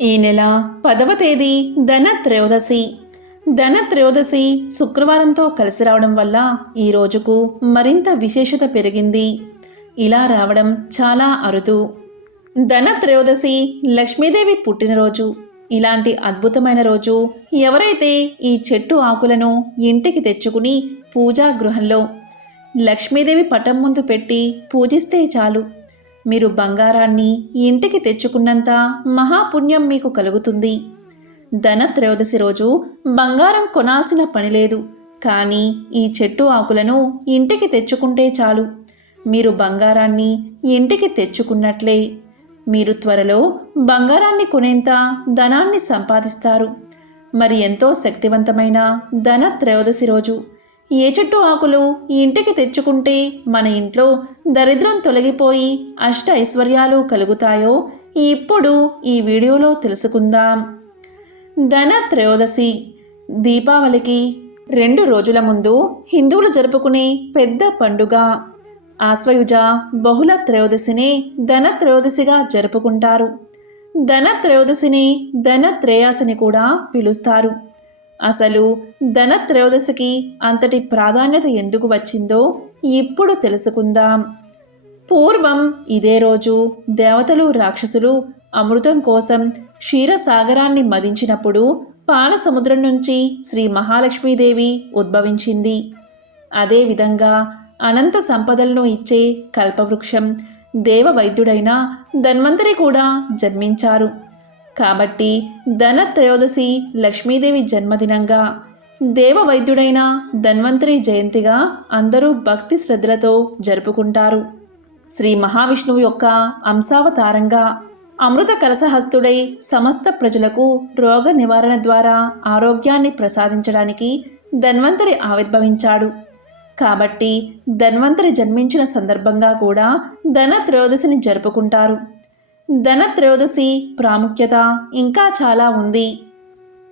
ఈ నెల 10వ తేదీ ధనత్రయోదశి. ధనత్రయోదశి శుక్రవారంతో కలిసి రావడం వల్ల ఈ రోజుకు మరింత విశేషత పెరిగింది. ఇలా రావడం చాలా అరుదు. ధనత్రయోదశి లక్ష్మీదేవి పుట్టినరోజు. ఇలాంటి అద్భుతమైన రోజు ఎవరైతే ఈ చెట్టు ఆకులను ఇంటికి తెచ్చుకుని పూజా గృహంలో లక్ష్మీదేవి పటం ముందు పెట్టి పూజిస్తే చాలు, మీరు బంగారాన్ని ఇంటికి తెచ్చుకున్నంత మహాపుణ్యం మీకు కలుగుతుంది. ధనత్రయోదశి రోజు బంగారం కొనాల్సిన పని లేదు, కానీ ఈ చెట్టు ఆకులను ఇంటికి తెచ్చుకుంటే చాలు, మీరు బంగారాన్ని ఇంటికి తెచ్చుకున్నట్లే. మీరు త్వరలో బంగారాన్ని కొనేంత ధనాన్ని సంపాదిస్తారు. మరి ఎంతో శక్తివంతమైన ధనత్రయోదశి రోజు ఏ చెట్టు ఆకులు ఇంటికి తెచ్చుకుంటే మన ఇంట్లో దరిద్రం తొలగిపోయి అష్ట ఐశ్వర్యాలు కలుగుతాయో ఇప్పుడు ఈ వీడియోలో తెలుసుకుందాం. ధనత్రయోదశి దీపావళికి 2 రోజుల ముందు హిందువులు జరుపుకునే పెద్ద పండుగ. ఆశ్వయుజ బహుళ త్రయోదశిని ధనత్రయోదశిగా జరుపుకుంటారు. ధనత్రయోదశిని ధనత్రేయాసని కూడా పిలుస్తారు. అసలు ధనత్రయోదశికి అంతటి ప్రాధాన్యత ఎందుకు వచ్చిందో ఇప్పుడు తెలుసుకుందాం. పూర్వం ఇదే రోజు దేవతలు రాక్షసులు అమృతం కోసం క్షీరసాగరాన్ని మదించినప్పుడు పాలసముద్రం నుంచి శ్రీ మహాలక్ష్మీదేవి ఉద్భవించింది. అదేవిధంగా అనంత సంపదలను ఇచ్చే కల్పవృక్షం దేవవైద్యుడైన ధన్వంతరి కూడా జన్మించారు. కాబట్టి ధనత్రయోదశి లక్ష్మీదేవి జన్మదినంగా, దేవవైద్యుడైన ధన్వంతరి జయంతిగా అందరూ భక్తి శ్రద్ధలతో జరుపుకుంటారు. శ్రీ మహావిష్ణువు యొక్క అంశావతారంగా అమృత కలశహస్తుడై సమస్త ప్రజలకు రోగ నివారణ ద్వారా ఆరోగ్యాన్ని ప్రసాదించడానికి ధన్వంతరి ఆవిర్భవించాడు. కాబట్టి ధన్వంతరి జన్మించిన సందర్భంగా కూడా ధనత్రయోదశిని జరుపుకుంటారు. ధనత్రయోదశి ప్రాముఖ్యత ఇంకా చాలా ఉంది.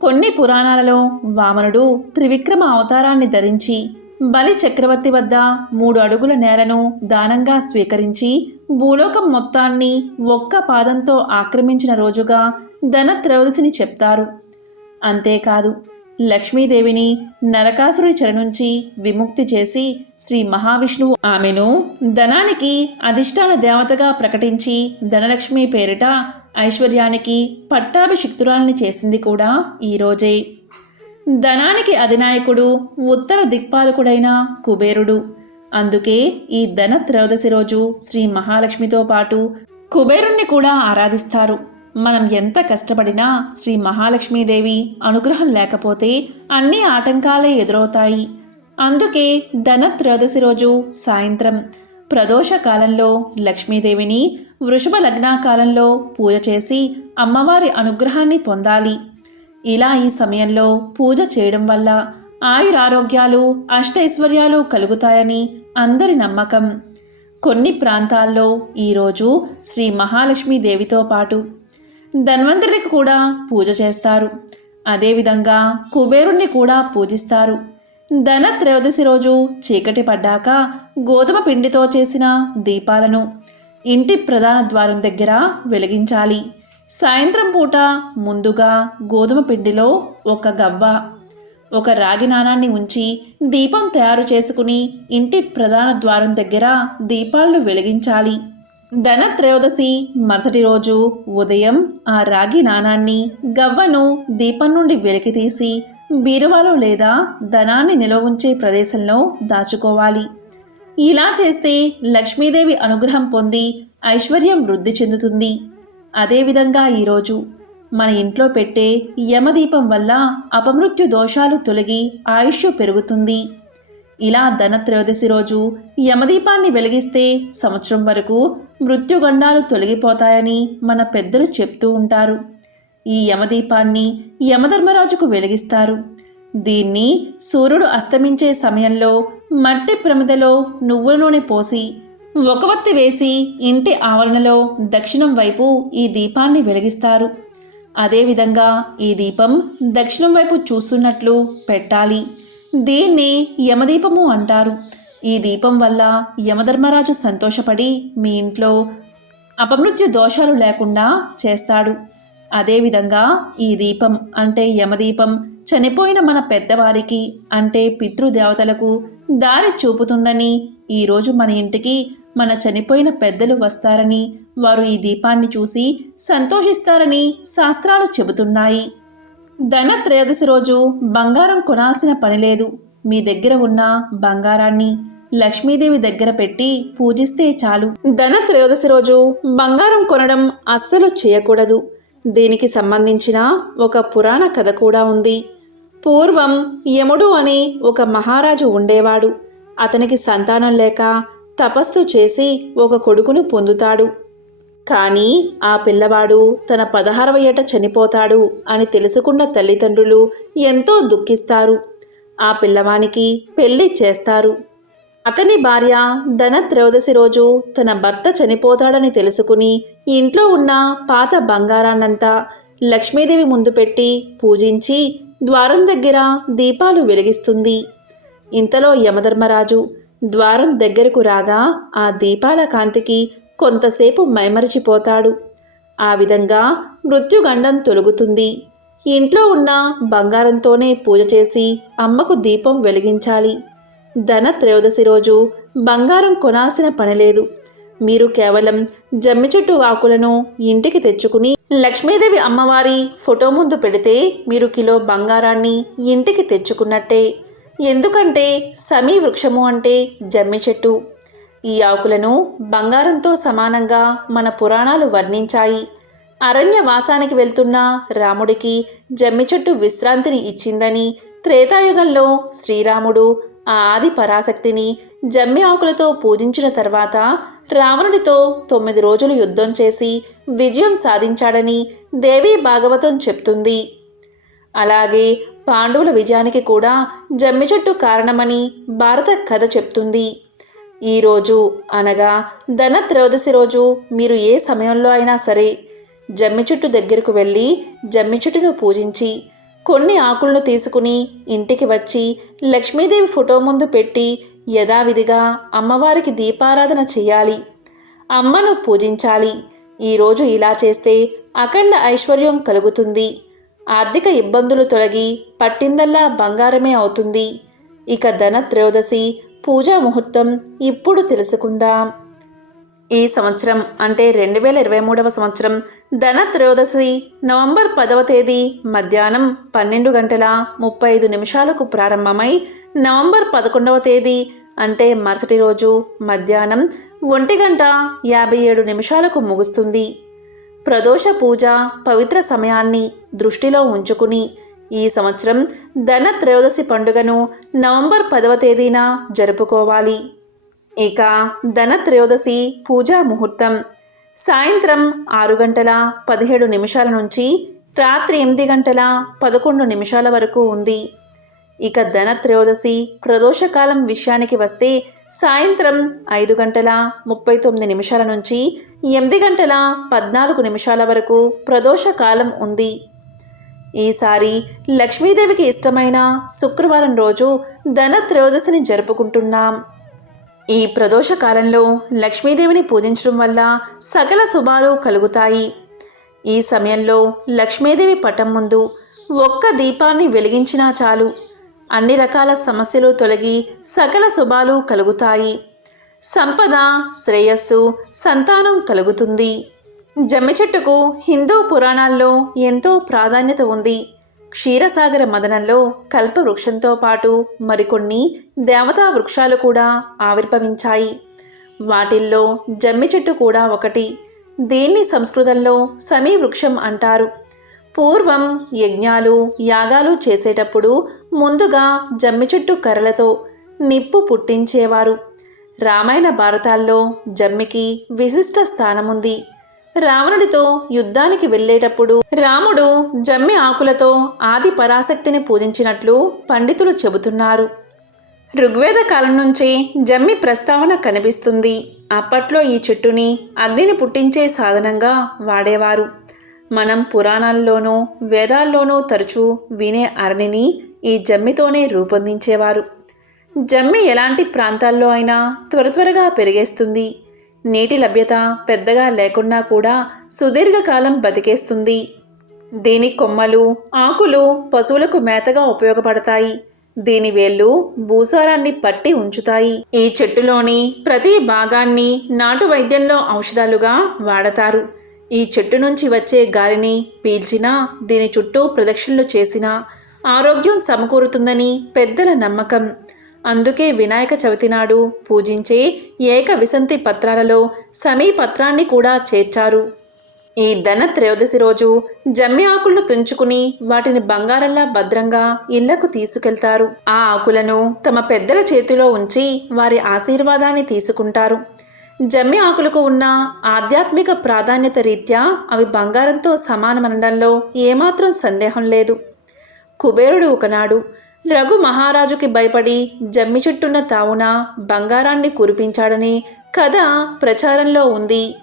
కొన్ని పురాణాలలో వామనుడు త్రివిక్రమ అవతారాన్ని ధరించి బలి చక్రవర్తి వద్ద 3 అడుగుల నేలను దానంగా స్వీకరించి భూలోకం మొత్తాన్ని ఒక్క పాదంతో ఆక్రమించిన రోజుగా ధనత్రయోదశిని చెప్తారు. అంతేకాదు, లక్ష్మీదేవిని నరకాసురుడి చెర నుంచి విముక్తి చేసి శ్రీ మహావిష్ణువు ఆమెను ధనానికి అధిష్టాన దేవతగా ప్రకటించి ధనలక్ష్మి పేరిట ఐశ్వర్యానికి పట్టాభిషిక్తురాలని చేసింది కూడా ఈరోజే. ధనానికి అధినాయకుడు ఉత్తర దిక్పాలకుడైన కుబేరుడు. అందుకే ఈ ధనత్రయోదశి రోజు శ్రీ మహాలక్ష్మితో పాటు కుబేరుణ్ణి కూడా ఆరాధిస్తారు. మనం ఎంత కష్టపడినా శ్రీ మహాలక్ష్మీదేవి అనుగ్రహం లేకపోతే అన్ని ఆటంకాలే ఎదురవుతాయి. అందుకే ధనత్రయోదశి రోజు సాయంత్రం ప్రదోష కాలంలో లక్ష్మీదేవిని వృషభ లగ్నాకాలంలో పూజ చేసి అమ్మవారి అనుగ్రహాన్ని పొందాలి. ఇలా ఈ సమయంలో పూజ చేయడం వల్ల ఆయురారోగ్యాలు అష్టైశ్వర్యాలు కలుగుతాయని అందరి నమ్మకం. కొన్ని ప్రాంతాల్లో ఈరోజు శ్రీ మహాలక్ష్మీదేవితో పాటు ధన్వంతరికి కూడా పూజ చేస్తారు. అదేవిధంగా కుబేరుణ్ణి కూడా పూజిస్తారు. ధనత్రయోదశి రోజు చీకటి పడ్డాక గోధుమ పిండితో చేసిన దీపాలను ఇంటి ప్రధాన ద్వారం దగ్గర వెలిగించాలి. సాయంత్రం పూట ముందుగా గోధుమ పిండిలో ఒక గవ్వ, ఒక రాగి నాణాన్ని ఉంచి దీపం తయారు చేసుకుని ఇంటి ప్రధాన ద్వారం దగ్గర దీపాలను వెలిగించాలి. ధనత్రయోదశి మరుసటి రోజు ఉదయం ఆ రాగి నాణాన్ని గవ్వను దీపం నుండి వెలికితీసి బీరువాలో లేదా ధనాన్ని నిల్వ ఉంచే ప్రదేశంలో దాచుకోవాలి. ఇలా చేస్తే లక్ష్మీదేవి అనుగ్రహం పొంది ఐశ్వర్యం వృద్ధి చెందుతుంది. అదేవిధంగా ఈరోజు మన ఇంట్లో పెట్టే యమదీపం వల్ల అపమృత్యు దోషాలు తొలగి ఆయుష్ పెరుగుతుంది. ఇలా ధనత్రయోదశి రోజు యమదీపాన్ని వెలిగిస్తే సంవత్సరం వరకు మృత్యుగండాలు తొలగిపోతాయని మన పెద్దలు చెప్తూ ఉంటారు. ఈ యమదీపాన్ని యమధర్మరాజుకు వెలిగిస్తారు. దీన్ని సూర్యుడు అస్తమించే సమయంలో మట్టి ప్రమిదలో నువ్వుల నూనె పోసి ఒక వత్తి వేసి ఇంటి ఆవరణలో దక్షిణం వైపు ఈ దీపాన్ని వెలిగిస్తారు. అదేవిధంగా ఈ దీపం దక్షిణం వైపు చూస్తున్నట్లు పెట్టాలి. దీన్ని యమదీపము అంటారు. ఈ దీపం వల్ల యమధర్మరాజు సంతోషపడి మీ ఇంట్లో అపమృత్యు దోషాలు లేకుండా చేస్తాడు. అదేవిధంగా ఈ దీపం అంటే యమదీపం చనిపోయిన మన పెద్దవారికి అంటే పితృదేవతలకు దారి చూపుతుందని, ఈరోజు మన ఇంటికి మన చనిపోయిన పెద్దలు వస్తారని, వారు ఈ దీపాన్ని చూసి సంతోషిస్తారని శాస్త్రాలు చెబుతున్నాయి. ధనత్రయోదశి రోజు బంగారం కొనాల్సిన పని లేదు. మీ దగ్గర ఉన్న బంగారాన్ని లక్ష్మీదేవి దగ్గర పెట్టి పూజిస్తే చాలు. ధనత్రయోదశి రోజు బంగారం కొనడం అస్సలు చేయకూడదు. దీనికి సంబంధించిన ఒక పురాణ కథ కూడా ఉంది. పూర్వం యముడు అనే ఒక మహారాజు ఉండేవాడు. అతనికి సంతానం లేక తపస్సు చేసి ఒక కొడుకును పొందుతాడు. కానీ ఆ పిల్లవాడు తన 16వ ఏట చనిపోతాడు అని తెలుసుకున్న తల్లిదండ్రులు ఎంతో దుఃఖిస్తారు. ఆ పిల్లవానికి పెళ్లి చేస్తారు. అతని భార్య ధనత్రయోదశి రోజు తన భర్త చనిపోతాడని తెలుసుకుని ఇంట్లో ఉన్న పాత బంగారాన్నంతా లక్ష్మీదేవి ముందు పెట్టి పూజించి ద్వారం దగ్గర దీపాలు వెలిగిస్తుంది. ఇంతలో యమధర్మరాజు ద్వారం దగ్గరకు రాగా ఆ దీపాల కాంతికి కొంతసేపు మైమరిచిపోతాడు. ఆ విధంగా మృత్యుగండం తొలగుతుంది. ఇంట్లో ఉన్న బంగారంతోనే పూజ చేసి అమ్మకు దీపం వెలిగించాలి. ధనత్రయోదశి రోజు బంగారం కొనాల్సిన పనిలేదు. మీరు కేవలం జమ్మి చెట్టు ఆకులను ఇంటికి తెచ్చుకుని లక్ష్మీదేవి అమ్మవారి ఫోటో ముందు పెడితే మీరు కిలో బంగారాన్ని ఇంటికి తెచ్చుకున్నట్టే. ఎందుకంటే సమీ వృక్షము అంటే జమ్మి చెట్టు. ఈ ఆకులను బంగారంతో సమానంగా మన పురాణాలు వర్ణించాయి. అరణ్యవాసానికి వెళ్తున్న రాముడికి జమ్మి చెట్టు విశ్రాంతిని ఇచ్చిందని, త్రేతాయుగంలో శ్రీరాముడు ఆ ఆది పరాశక్తిని జమ్మి ఆకులతో పూజించిన తర్వాత రావణుడితో 9 రోజులు యుద్ధం చేసి విజయం సాధించాడని దేవీ భాగవతం చెప్తుంది. అలాగే పాండవుల విజయానికి కూడా జమ్మి చెట్టు కారణమని భారత కథ చెప్తుంది. ఈరోజు అనగా ధనత్రయోదశి రోజు మీరు ఏ సమయంలో అయినా సరే జమ్మి చెట్టు దగ్గరకు వెళ్ళి జమ్మి చెట్టును పూజించి కొన్ని ఆకులను తీసుకుని ఇంటికి వచ్చి లక్ష్మీదేవి ఫోటో ముందు పెట్టి యథావిధిగా అమ్మవారికి దీపారాధన చేయాలి. అమ్మను పూజించాలి. ఈరోజు ఇలా చేస్తే అఖండ ఐశ్వర్యం కలుగుతుంది. ఆర్థిక ఇబ్బందులు తొలగి పట్టిందల్లా బంగారమే అవుతుంది. ఇక ధనత్రయోదశి పూజా ముహూర్తం ఇప్పుడు తెలుసుకుందాం. ఈ సంవత్సరం అంటే 2023వ సంవత్సరం ధనత్రయోదశి నవంబర్ 10వ తేదీ మధ్యాహ్నం 12:35 ప్రారంభమై నవంబర్ 11వ తేదీ అంటే మరుసటి రోజు మధ్యాహ్నం 1:57 ముగుస్తుంది. ప్రదోష పూజ పవిత్ర సమయాన్ని దృష్టిలో ఉంచుకుని ఈ సంవత్సరం ధనత్రయోదశి పండుగను నవంబర్ 10వ తేదీన జరుపుకోవాలి. ఇక ధనత్రయోదశి పూజా ముహూర్తం సాయంత్రం 6:17 నుంచి రాత్రి 8:11 వరకు ఉంది. ఇక ధనత్రయోదశి ప్రదోషకాలం విషయానికి వస్తే సాయంత్రం 5:39 నుంచి 8:14 వరకు ప్రదోషకాలం ఉంది. ఈసారి లక్ష్మీదేవికి ఇష్టమైన శుక్రవారం రోజు ధనత్రయోదశిని జరుపుకుంటున్నాం. ఈ ప్రదోష కాలంలో లక్ష్మీదేవిని పూజించడం వల్ల సకల శుభాలు కలుగుతాయి. ఈ సమయంలో లక్ష్మీదేవి పటం ముందు ఒక్క దీపాన్ని వెలిగించినా చాలు, అన్ని రకాల సమస్యలు తొలగి సకల శుభాలు కలుగుతాయి. సంపద, శ్రేయస్సు, సంతానం కలుగుతుంది. జమ్మి చెట్టుకు హిందూ పురాణాల్లో ఎంతో ప్రాధాన్యత ఉంది. క్షీరసాగర మదనంలో కల్పవృక్షంతో పాటు మరికొన్ని దేవతా వృక్షాలు కూడా ఆవిర్భవించాయి. వాటిల్లో జమ్మి చెట్టు కూడా ఒకటి. దీన్ని సంస్కృతంలో సమీ వృక్షం అంటారు. పూర్వం యజ్ఞాలు, యాగాలు చేసేటప్పుడు ముందుగా జమ్మి చెట్టు కర్రలతో నిప్పు పుట్టించేవారు. రామాయణ భారతాల్లో జమ్మికి విశిష్ట స్థానముంది. రావణుడితో యుద్ధానికి వెళ్ళేటప్పుడు రాముడు జమ్మి ఆకులతో ఆది పరాశక్తిని పూజించినట్లు పండితులు చెబుతున్నారు. ఋగ్వేద కాలం నుంచే జమ్మి ప్రస్తావన కనిపిస్తుంది. అప్పట్లో ఈ చెట్టుని అగ్నిని పుట్టించే సాధనంగా వాడేవారు. మనం పురాణాల్లోనూ వేదాల్లోనూ తరచూ వినే అరణిని ఈ జమ్మితోనే రూపొందించేవారు. జమ్మి ఎలాంటి ప్రాంతాల్లో అయినా త్వరగా పెరిగేస్తుంది. నీటి లభ్యత పెద్దగా లేకున్నా కూడా సుదీర్ఘకాలం బతికేస్తుంది. దీని కొమ్మలు ఆకులు పశువులకు మేతగా ఉపయోగపడతాయి. దీని వేళ్ళు భూసారాన్ని పట్టి ఉంచుతాయి. ఈ చెట్టులోని ప్రతి భాగాన్ని నాటు వైద్యంలో ఔషధాలుగా వాడతారు. ఈ చెట్టు నుంచి వచ్చే గాలిని పీల్చినా, దీని చుట్టూ ప్రదక్షిణలు చేసినా ఆరోగ్యం సమకూరుతుందని పెద్దల నమ్మకం. అందుకే వినాయక చవితి నాడు పూజించే ఏక విసంతి పత్రాలలో సమీ పత్రాన్ని కూడా చేర్చారు. ఈ ధన త్రయోదశి రోజు జమ్మి ఆకులను తుంచుకుని వాటిని బంగారంలా భద్రంగా ఇళ్లకు తీసుకెళ్తారు. ఆ ఆకులను తమ పెద్దల చేతిలో ఉంచి వారి ఆశీర్వాదాన్ని తీసుకుంటారు. జమ్మి ఆకులకు ఉన్న ఆధ్యాత్మిక ప్రాధాన్యత రీత్యా అవి బంగారంతో సమానమనడంలో ఏమాత్రం సందేహం లేదు. కుబేరుడు ఒకనాడు రఘు మహారాజుకి భయపడి జమ్మి చెట్టున్న తావున బంగారాన్ని కురిపించాడని కథ ప్రచారంలో ఉంది.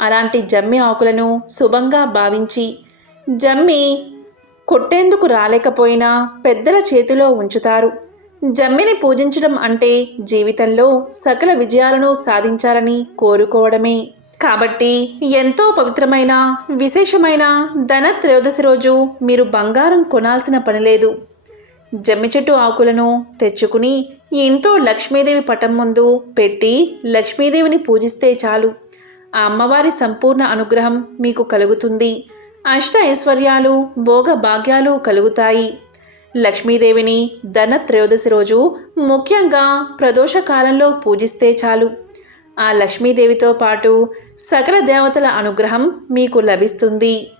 అలాంటి జమ్మి ఆకులను శుభంగా భావించి జమ్మి కొట్టేందుకు రాలేకపోయినా పెద్దల చేతిలో ఉంచుతారు. జమ్మిని పూజించడం అంటే జీవితంలో సకల విజయాలను సాధించాలని కోరుకోవడమే. కాబట్టి ఎంతో పవిత్రమైన విశేషమైన ధన త్రయోదశి రోజు మీరు బంగారం కొనాల్సిన పని లేదు. జమ్మి చెట్టు ఆకులను తెచ్చుకుని ఇంట్లో లక్ష్మీదేవి పటం ముందు పెట్టి లక్ష్మీదేవిని పూజిస్తే చాలు. ఆ అమ్మవారి సంపూర్ణ అనుగ్రహం మీకు కలుగుతుంది. అష్ట ఐశ్వర్యాలు భోగ భాగ్యాలు కలుగుతాయి. లక్ష్మీదేవిని ధన త్రయోదశి రోజు ముఖ్యంగా ప్రదోష కాలంలో పూజిస్తే చాలు. ఆ లక్ష్మీదేవితో పాటు సకల దేవతల అనుగ్రహం మీకు లభిస్తుంది.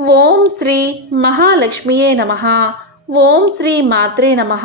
ఓం శ్రీ మహాలక్ష్మియే నమః. ఓం శ్రీ మాత్రే నమః.